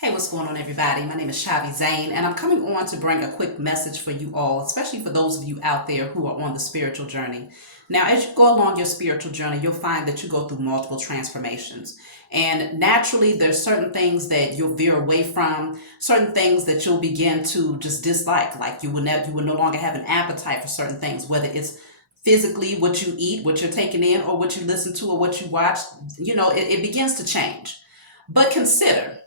Hey, what's going on, everybody? My name is Shavi Zane, and I'm coming on to bring a quick message for you all, especially for those of you out there who are on the spiritual journey. Now, as you go along your spiritual journey, you'll find that you go through multiple transformations. And naturally, there's certain things that you'll veer away from, certain things that you'll begin to just dislike. Like you will no longer have an appetite for certain things, whether it's physically what you eat, what you're taking in, or what you listen to, or what you watch. It begins to change. But consider,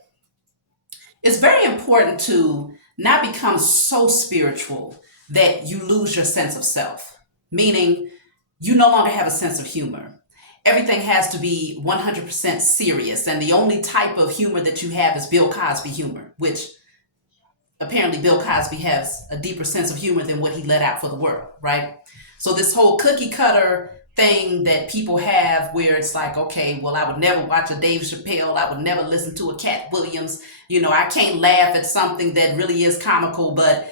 it's very important to not become so spiritual that you lose your sense of self, meaning you no longer have a sense of humor. Everything has to be 100% serious, and the only type of humor that you have is Bill Cosby humor, which apparently Bill Cosby has a deeper sense of humor than what he let out for the world, right? So this whole cookie cutter thing that people have where it's like, okay, well, I would never watch a Dave Chappelle. I would never listen to a Cat Williams. I can't laugh at something that really is comical, but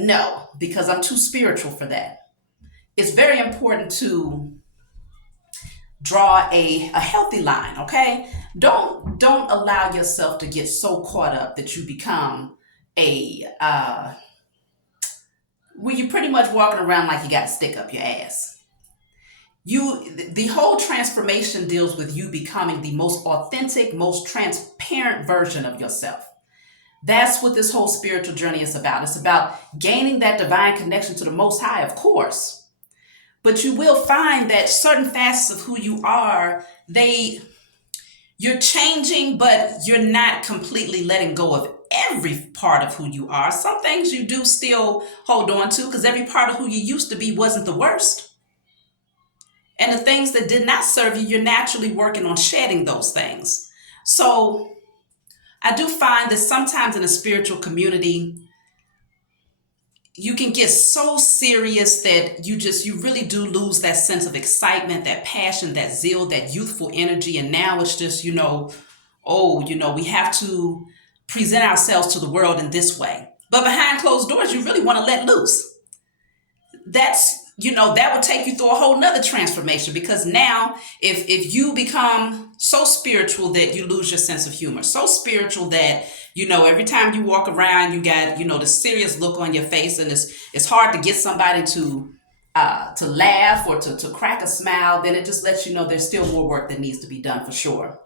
no, because I'm too spiritual for that. It's very important to draw a healthy line, okay? Don't allow yourself to get so caught up that you become a where you're pretty much walking around like you got to stick up your ass. The whole transformation deals with you becoming the most authentic, most transparent version of yourself. That's what this whole spiritual journey is about. It's about gaining that divine connection to the Most High, of course. But you will find that certain facets of who you are, you're changing, but you're not completely letting go of every part of who you are. Some things you do still hold on to because every part of who you used to be wasn't the worst. And the things that did not serve you, you're naturally working on shedding those things. So I do find that sometimes in a spiritual community, you can get so serious that you really do lose that sense of excitement, that passion, that zeal, that youthful energy. And now it's just, we have to present ourselves to the world in this way. But behind closed doors, you really want to let loose. That would take you through a whole nother transformation, because now if you become so spiritual that you lose your sense of humor, so spiritual that, every time you walk around, you got, this serious look on your face, and it's hard to get somebody to laugh or to crack a smile, then it just lets you know there's still more work that needs to be done for sure.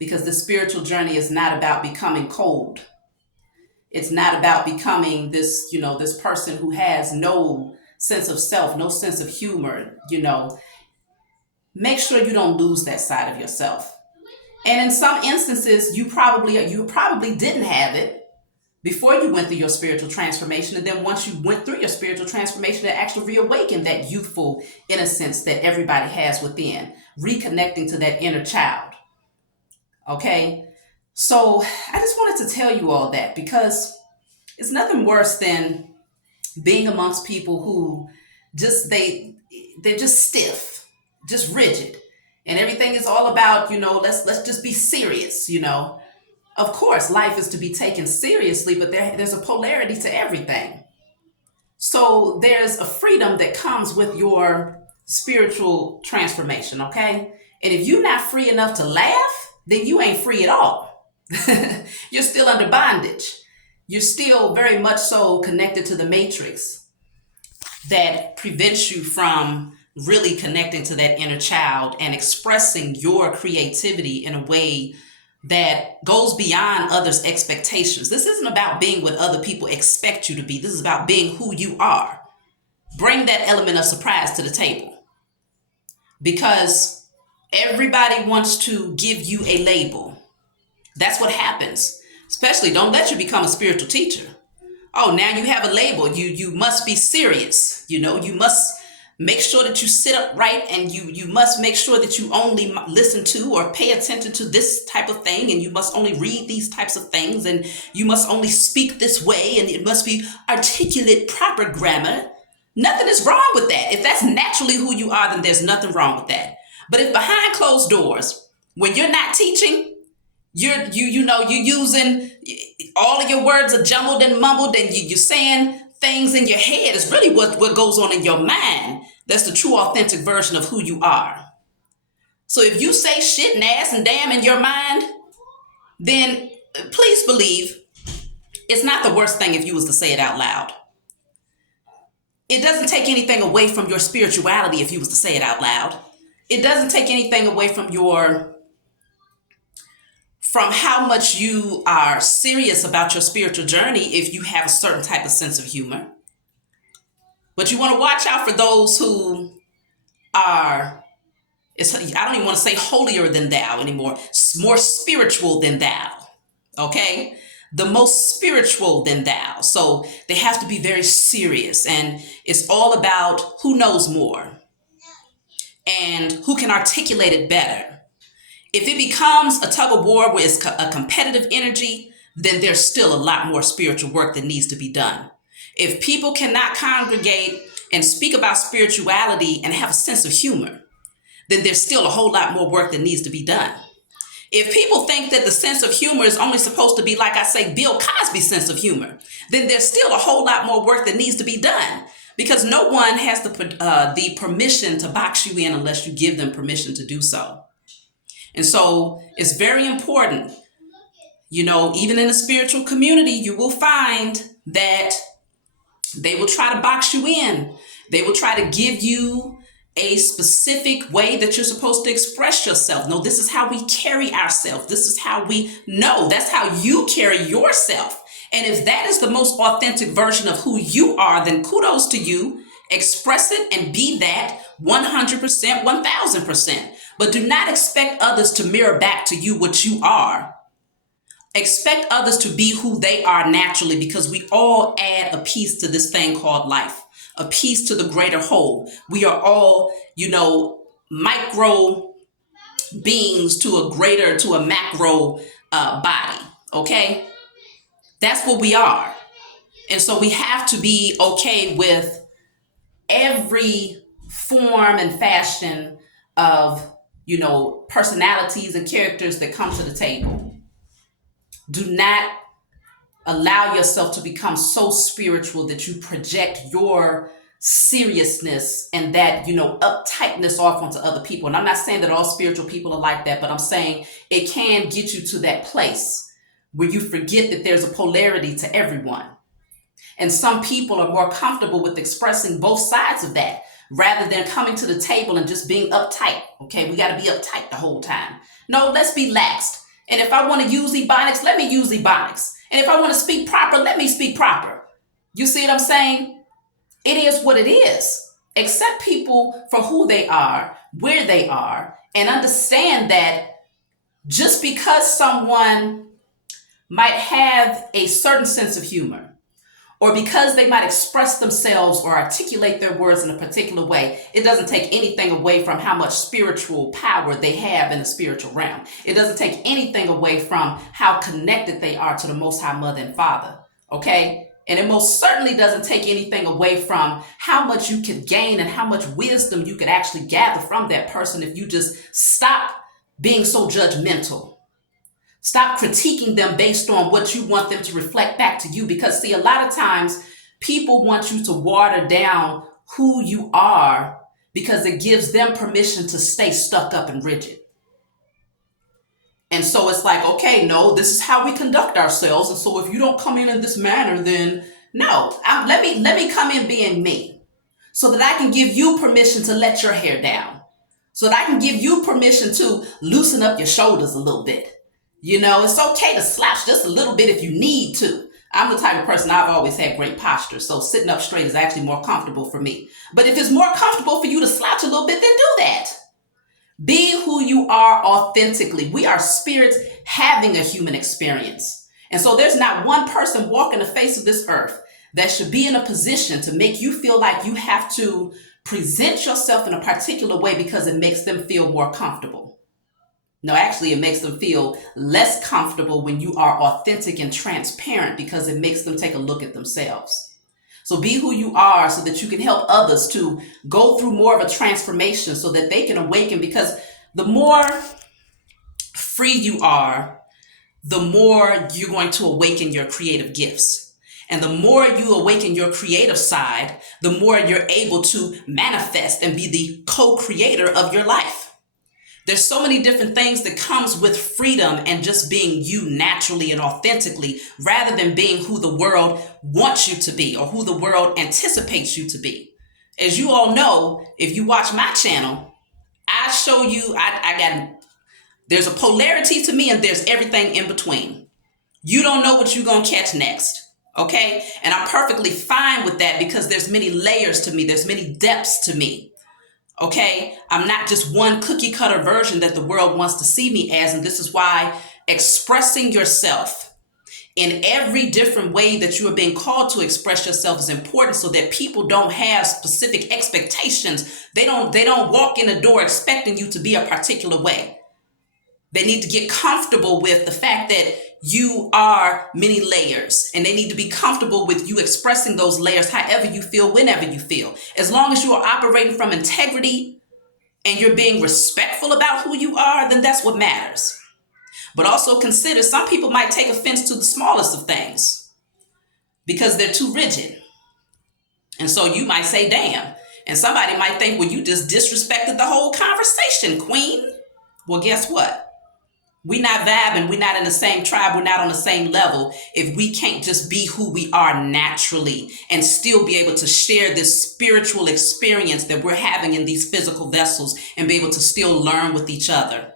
Because the spiritual journey is not about becoming cold. It's not about becoming this person who has no sense of self, no sense of humor. Make sure you don't lose that side of yourself. And in some instances, you probably didn't have it before you went through your spiritual transformation. And then once you went through your spiritual transformation, it actually reawakened that youthful innocence that everybody has within, reconnecting to that inner child. Okay? So I just wanted to tell you all that, because it's nothing worse than being amongst people who they're just stiff, just rigid, and everything is all about, let's just be serious. Of course, life is to be taken seriously, but there's a polarity to everything. So there's a freedom that comes with your spiritual transformation, okay? And if you're not free enough to laugh, then you ain't free at all. You're still under bondage. You're still very much so connected to the matrix that prevents you from really connecting to that inner child and expressing your creativity in a way that goes beyond others' expectations. This isn't about being what other people expect you to be. This is about being who you are. Bring that element of surprise to the table, because everybody wants to give you a label. That's what happens. Especially, don't let you become a spiritual teacher. Oh, now you have a label. You must be serious. You must make sure that you sit upright, and you must make sure that you only listen to or pay attention to this type of thing, and you must only read these types of things, and you must only speak this way, and it must be articulate, proper grammar. Nothing is wrong with that. If that's naturally who you are, then there's nothing wrong with that. But if behind closed doors, when you're not teaching, you're using all of your words are jumbled and mumbled, and you're saying things in your head. Is really what goes on in your mind. That's the true authentic version of who you are. So if you say shit and ass and damn in your mind, then please believe it's not the worst thing if you was to say it out loud. It doesn't take anything away from your spirituality if you was to say it out loud. It doesn't take anything away from how much you are serious about your spiritual journey if you have a certain type of sense of humor. But you want to watch out for those who are, I don't even want to say holier than thou anymore, more spiritual than thou, okay? The most spiritual than thou. So they have to be very serious, and it's all about who knows more and who can articulate it better. If it becomes a tug of war where it's a competitive energy, then there's still a lot more spiritual work that needs to be done. If people cannot congregate and speak about spirituality and have a sense of humor, then there's still a whole lot more work that needs to be done. If people think that the sense of humor is only supposed to be, like I say, Bill Cosby's sense of humor, then there's still a whole lot more work that needs to be done, because no one has the permission to box you in unless you give them permission to do so. And so it's very important, even in the spiritual community, you will find that they will try to box you in. They will try to give you a specific way that you're supposed to express yourself. No, this is how we carry ourselves. This is how that's how you carry yourself. And if that is the most authentic version of who you are, then kudos to you. Express it and be that 100%, 1000%. But do not expect others to mirror back to you what you are. Expect others to be who they are naturally, because we all add a piece to this thing called life, a piece to the greater whole. We are all, micro beings to a macro body. Okay. That's what we are. And so we have to be okay with every form and fashion of, personalities and characters that come to the table. Do not allow yourself to become so spiritual that you project your seriousness and that, uptightness off onto other people. And I'm not saying that all spiritual people are like that, but I'm saying it can get you to that place where you forget that there's a polarity to everyone. And some people are more comfortable with expressing both sides of that, rather than coming to the table and just being uptight. Okay, we got to be uptight the whole time. No, let's be laxed. And if I want to use Ebonics, let me use Ebonics. And if I want to speak proper, let me speak proper. You see what I'm saying? It is what it is. Accept people for who they are, where they are, and understand that just because someone might have a certain sense of humor, or because they might express themselves or articulate their words in a particular way, it doesn't take anything away from how much spiritual power they have in the spiritual realm. It doesn't take anything away from how connected they are to the Most High Mother and Father, okay? And it most certainly doesn't take anything away from how much you could gain and how much wisdom you could actually gather from that person if you just stop being so judgmental. Stop critiquing them based on what you want them to reflect back to you. Because see, a lot of times people want you to water down who you are because it gives them permission to stay stuck up and rigid. And so it's like, okay, no, this is how we conduct ourselves. And so if you don't come in this manner, then no, let me come in being me, so that I can give you permission to let your hair down, so that I can give you permission to loosen up your shoulders a little bit. It's okay to slouch just a little bit if you need to. I'm the type of person, I've always had great posture, so sitting up straight is actually more comfortable for me. But if it's more comfortable for you to slouch a little bit, then do that. Be who you are authentically. We are spirits having a human experience. And so there's not one person walking the face of this earth that should be in a position to make you feel like you have to present yourself in a particular way because it makes them feel more comfortable. No, actually, it makes them feel less comfortable when you are authentic and transparent, because it makes them take a look at themselves. So be who you are so that you can help others to go through more of a transformation so that they can awaken, because the more free you are, the more you're going to awaken your creative gifts. And the more you awaken your creative side, the more you're able to manifest and be the co-creator of your life. There's so many different things that comes with freedom and just being you naturally and authentically, rather than being who the world wants you to be or who the world anticipates you to be. As you all know, if you watch my channel, I show you, there's a polarity to me and there's everything in between. You don't know what you're going to catch next. Okay. And I'm perfectly fine with that because there's many layers to me. There's many depths to me. Okay. I'm not just one cookie cutter version that the world wants to see me as. And this is why expressing yourself in every different way that you are being called to express yourself is important, so that people don't have specific expectations. They don't walk in the door expecting you to be a particular way. They need to get comfortable with the fact that you are many layers, and they need to be comfortable with you expressing those layers however you feel, whenever you feel. As long as you are operating from integrity and you're being respectful about who you are, then that's what matters. But also consider, some people might take offense to the smallest of things because they're too rigid. And so you might say, damn. And somebody might think, well, you just disrespected the whole conversation, queen. Well, guess what? We're not vibing. We're not in the same tribe. We're not on the same level if we can't just be who we are naturally and still be able to share this spiritual experience that we're having in these physical vessels and be able to still learn with each other.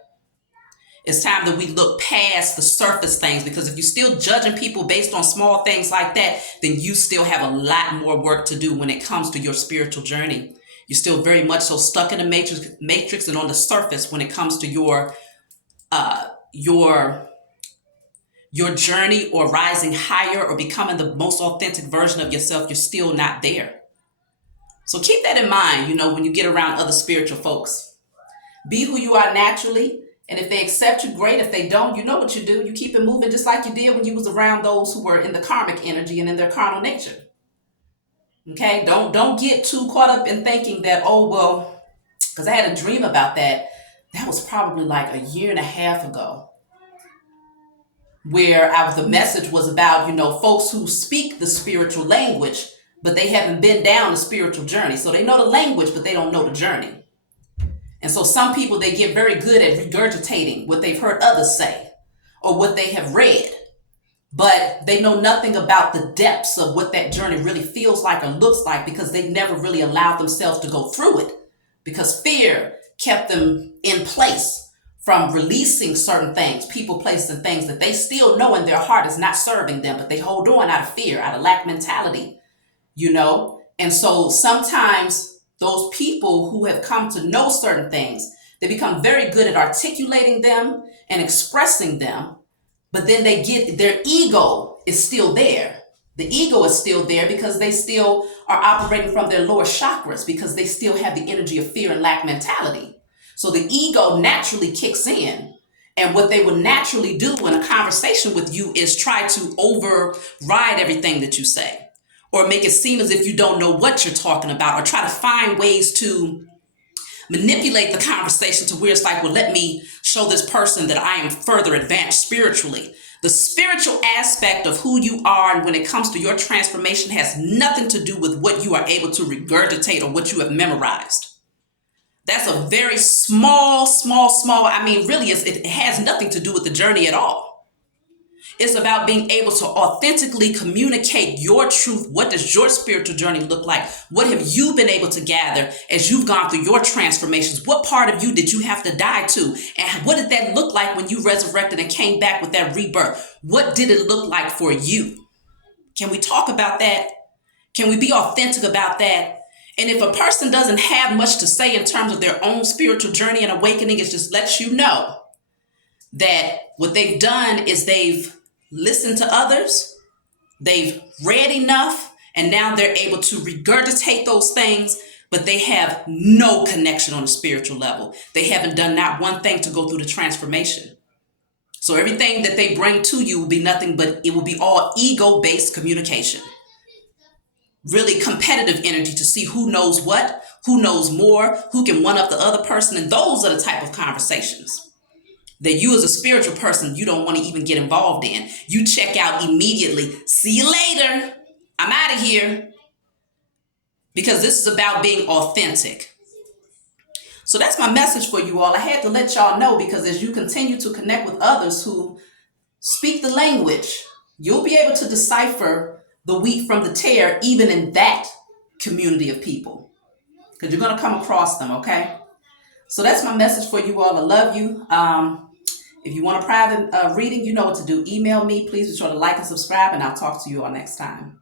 It's time that we look past the surface things, because if you're still judging people based on small things like that, then you still have a lot more work to do when it comes to your spiritual journey. You're still very much so stuck in the matrix and on the surface when it comes to your journey or rising higher or becoming the most authentic version of yourself. You're still not there. So keep that in mind, when you get around other spiritual folks. Be who you are naturally. And if they accept you, great. If they don't, you know what you do. You keep it moving just like you did when you was around those who were in the karmic energy and in their carnal nature. Okay? Don't get too caught up in thinking that, oh, well, because I had a dream about that. That was probably like a year and a half ago, where the message was about, folks who speak the spiritual language, but they haven't been down the spiritual journey. So they know the language, but they don't know the journey. And so some people, they get very good at regurgitating what they've heard others say or what they have read, but they know nothing about the depths of what that journey really feels like or looks like, because they never really allowed themselves to go through it, because fear kept them in place from releasing certain things, people, places, and things that they still know in their heart is not serving them, but they hold on out of fear, out of lack mentality, And so sometimes those people who have come to know certain things, they become very good at articulating them and expressing them, but then their ego is still there. The ego is still there because they still are operating from their lower chakras, because they still have the energy of fear and lack mentality. So the ego naturally kicks in. And what they would naturally do in a conversation with you is try to override everything that you say, or make it seem as if you don't know what you're talking about, or try to find ways to manipulate the conversation to where it's like, well, let me show this person that I am further advanced spiritually. The spiritual aspect of who you are and when it comes to your transformation has nothing to do with what you are able to regurgitate or what you have memorized. That's a very small, really, it has nothing to do with the journey at all. It's about being able to authentically communicate your truth. What does your spiritual journey look like? What have you been able to gather as you've gone through your transformations? What part of you did you have to die to? And what did that look like when you resurrected and came back with that rebirth? What did it look like for you? Can we talk about that? Can we be authentic about that? And if a person doesn't have much to say in terms of their own spiritual journey and awakening, it just lets you know that what they've done is they've listened to others, they've read enough, and now they're able to regurgitate those things, but they have no connection on a spiritual level. They haven't done not one thing to go through the transformation. So everything that they bring to you will be nothing but, it will be all ego-based communication. Really competitive energy to see who knows what, who knows more, who can one up the other person. And those are the type of conversations that you as a spiritual person, you don't want to even get involved in. You check out immediately. See you later. I'm out of here. Because this is about being authentic. So that's my message for you all. I had to let y'all know because as you continue to connect with others who speak the language, you'll be able to decipher the wheat from the tare, even in that community of people, because you're going to come across them, okay? So that's my message for you all. I love you. If you want a private reading, you know what to do. Email me. Please be sure to like and subscribe, and I'll talk to you all next time.